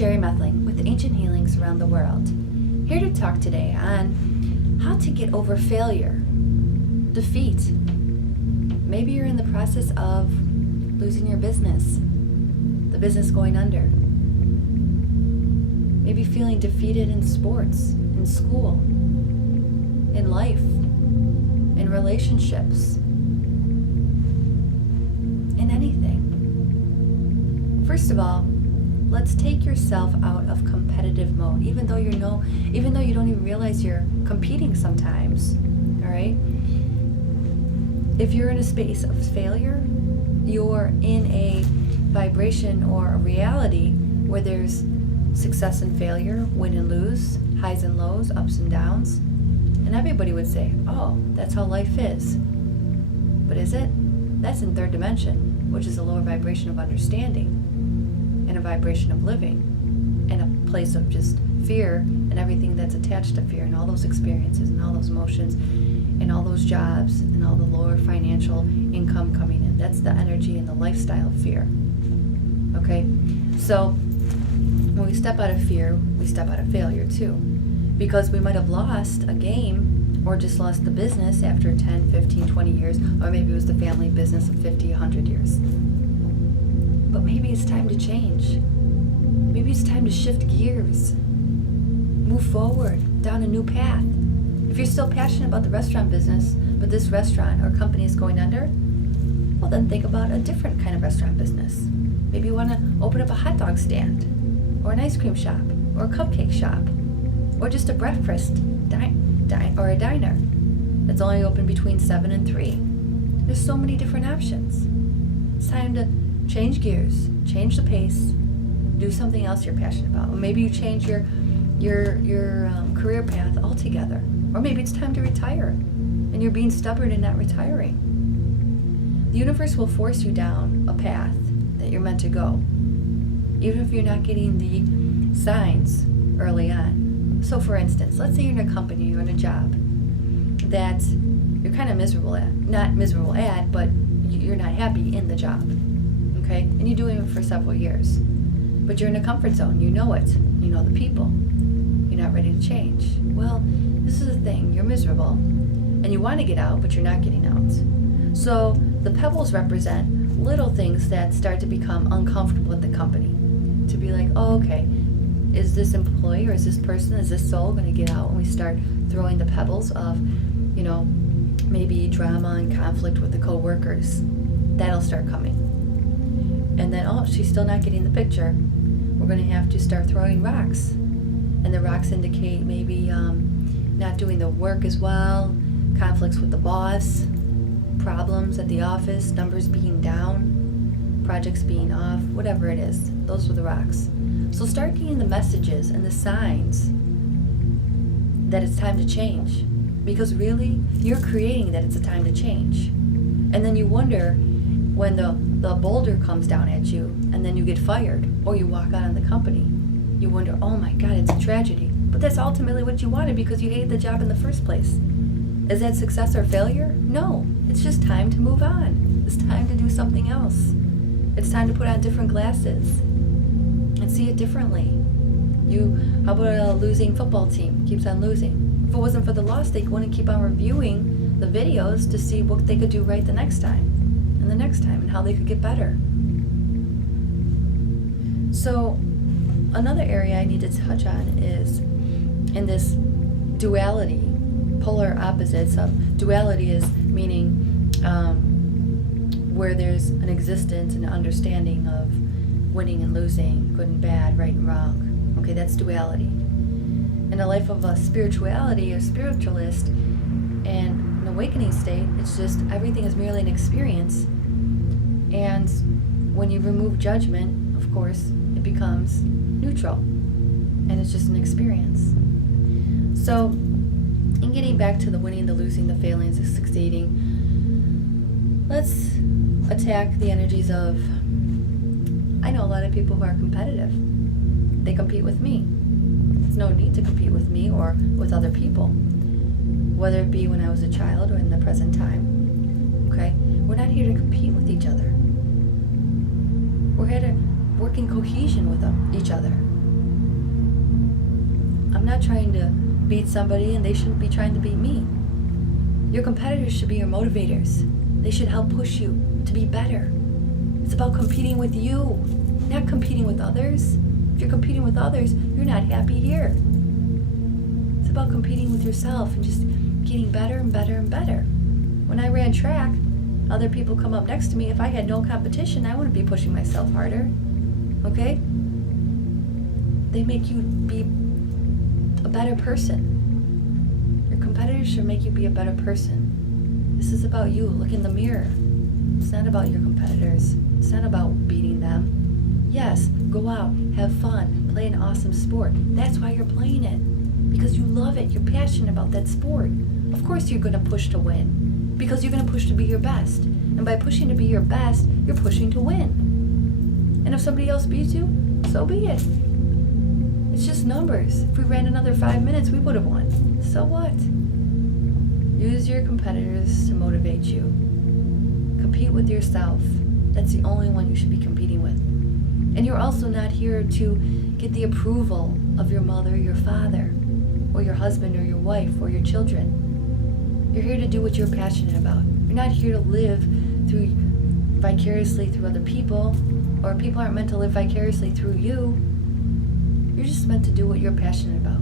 Sherry Methling with Ancient Healings Around the World, here to talk today on how to get over failure, defeat. Maybe you're in the process of losing your business, the business going under. Maybe feeling defeated in sports, in school, in life, in relationships, in anything. First of all, let's take yourself out of competitive mode, even though you don't even realize you're competing sometimes, all right? If you're in a space of failure, you're in a vibration or a reality where there's success and failure, win and lose, highs and lows, ups and downs. And everybody would say, oh, that's how life is. But is it? That's in third dimension, which is a lower vibration of understanding and a vibration of living and a place of just fear and everything that's attached to fear and all those experiences and all those emotions and all those jobs and all the lower financial income coming in. That's the energy and the lifestyle of fear. Okay? So when we step out of fear, we step out of failure too. Because we might have lost a game or just lost the business after 10, 15, 20 years, or maybe it was the family business of 50, 100 years. But maybe it's time to change. Maybe it's time to shift gears. Move forward down a new path. If you're still passionate about the restaurant business, but this restaurant or company is going under, well then think about a different kind of restaurant business. Maybe you want to open up a hot dog stand, or an ice cream shop, or a cupcake shop, or just a breakfast or a diner that's only open between 7 and 3. There's so many different options. It's time to change gears, change the pace, do something else you're passionate about. Or maybe you change your career path altogether. Or maybe it's time to retire and you're being stubborn and not retiring. The universe will force you down a path that you're meant to go, even if you're not getting the signs early on. So for instance, let's say you're in a company, you're in a job that you're kind of miserable at. Not miserable at, but you're not happy in the job. Okay? And you're doing it for several years. But you're in a comfort zone. You know it. You know the people. You're not ready to change. Well, this is the thing. You're miserable. And you want to get out, but you're not getting out. So the pebbles represent little things that start to become uncomfortable at the company. To be like, oh, okay, is this employee or is this person, is this soul going to get out? And we start throwing the pebbles of, maybe drama and conflict with the co-workers. That'll start coming. And then, oh, she's still not getting the picture. We're going to have to start throwing rocks. And the rocks indicate maybe not doing the work as well, conflicts with the boss, problems at the office, numbers being down, projects being off, whatever it is. Those are the rocks. So start getting the messages and the signs that it's time to change. Because really, you're creating that it's a time to change. And then you wonder when the boulder comes down at you and then you get fired or you walk out on the company. You wonder, oh my God, it's a tragedy. But that's ultimately what you wanted because you hated the job in the first place. Is that success or failure? No. It's just time to move on. It's time to do something else. It's time to put on different glasses and see it differently. How about a losing football team? Keeps on losing. If it wasn't for the loss, they wouldn't keep on reviewing the videos to see what they could do right the next time and the next time and how they could get better. So another area I need to touch on is in this duality, polar opposites of duality is meaning where there's an existence and an understanding of winning and losing, good and bad, right and wrong. Okay, that's duality. In the life of a spirituality, a spiritualist, and an awakening state, it's just everything is merely an experience. And when you remove judgment, of course, it becomes neutral. And it's just an experience. So, in getting back to the winning, the losing, the failing, the succeeding, let's attack the energies of, I know a lot of people who are competitive. They compete with me. There's no need to compete with me or with other people, whether it be when I was a child or in the present time. Okay? We're not here to compete with each other. We're here to work in cohesion with each other. I'm not trying to beat somebody, and they shouldn't be trying to beat me. Your competitors should be your motivators. They should help push you to be better. It's about competing with you, not competing with others. If you're competing with others, you're not happy here. It's about competing with yourself and just getting better and better and better. When I ran track, other people come up next to me. If I had no competition, I wouldn't be pushing myself harder. Okay? They make you be a better person. Your competitors should make you be a better person. This is about you. Look in the mirror. It's not about your competitors. It's not about beating them. Yes, go out, have fun, play an awesome sport. That's why you're playing it. Because you love it. You're passionate about that sport. Of course you're going to push to win. Because you're going to push to be your best. And by pushing to be your best, you're pushing to win. And if somebody else beats you, so be it. It's just numbers. If we ran another 5 minutes, we would have won. So what? Use your competitors to motivate you. Compete with yourself. That's the only one you should be competing with. And you're also not here to get the approval of your mother, your father, or your husband, or your wife, or your children. You're here to do what you're passionate about. You're not here to live vicariously through other people, or people aren't meant to live vicariously through you. You're just meant to do what you're passionate about.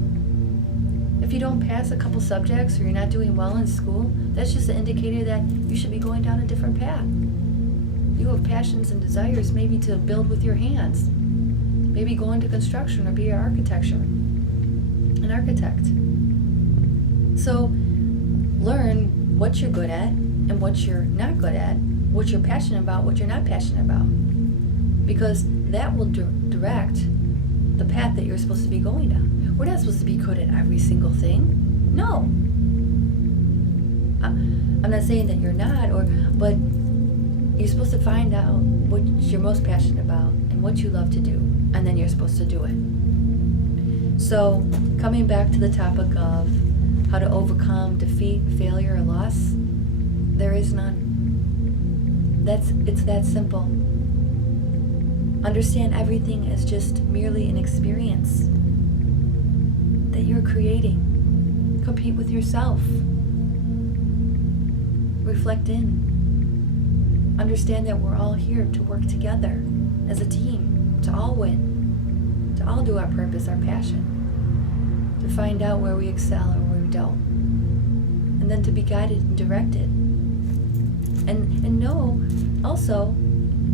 If you don't pass a couple subjects, or you're not doing well in school, that's just an indicator that you should be going down a different path. You have passions and desires maybe to build with your hands. Maybe go into construction or be an architect. So learn what you're good at and what you're not good at, what you're passionate about, what you're not passionate about. Because that will direct the path that you're supposed to be going down. We're not supposed to be good at every single thing. No. I'm not saying that you're not, but you're supposed to find out what you're most passionate about and what you love to do, and then you're supposed to do it. So, coming back to the topic of how to overcome defeat, failure, or loss, there is none. It's that simple. Understand everything is just merely an experience that you're creating. Compete with yourself. Reflect in. Understand that we're all here to work together as a team, to all win, to all do our purpose, our passion, to find out where we excel or where we don't, and then to be guided and directed. And know also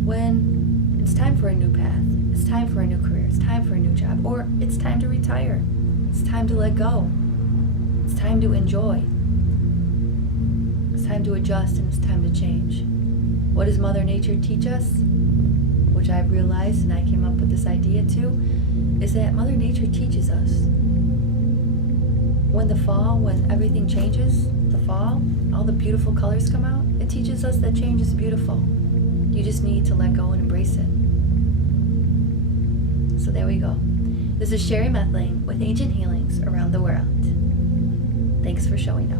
when it's time for a new path, it's time for a new career, it's time for a new job, or it's time to retire, it's time to let go, it's time to enjoy, it's time to adjust, and it's time to change. What does Mother Nature teach us? Which I've realized, and I came up with this idea too, is that Mother Nature teaches us. When everything changes, the fall, all the beautiful colors come out, it teaches us that change is beautiful. You just need to let go and embrace it. So there we go. This is Sherry Methling with Ancient Healings Around the World. Thanks for showing up.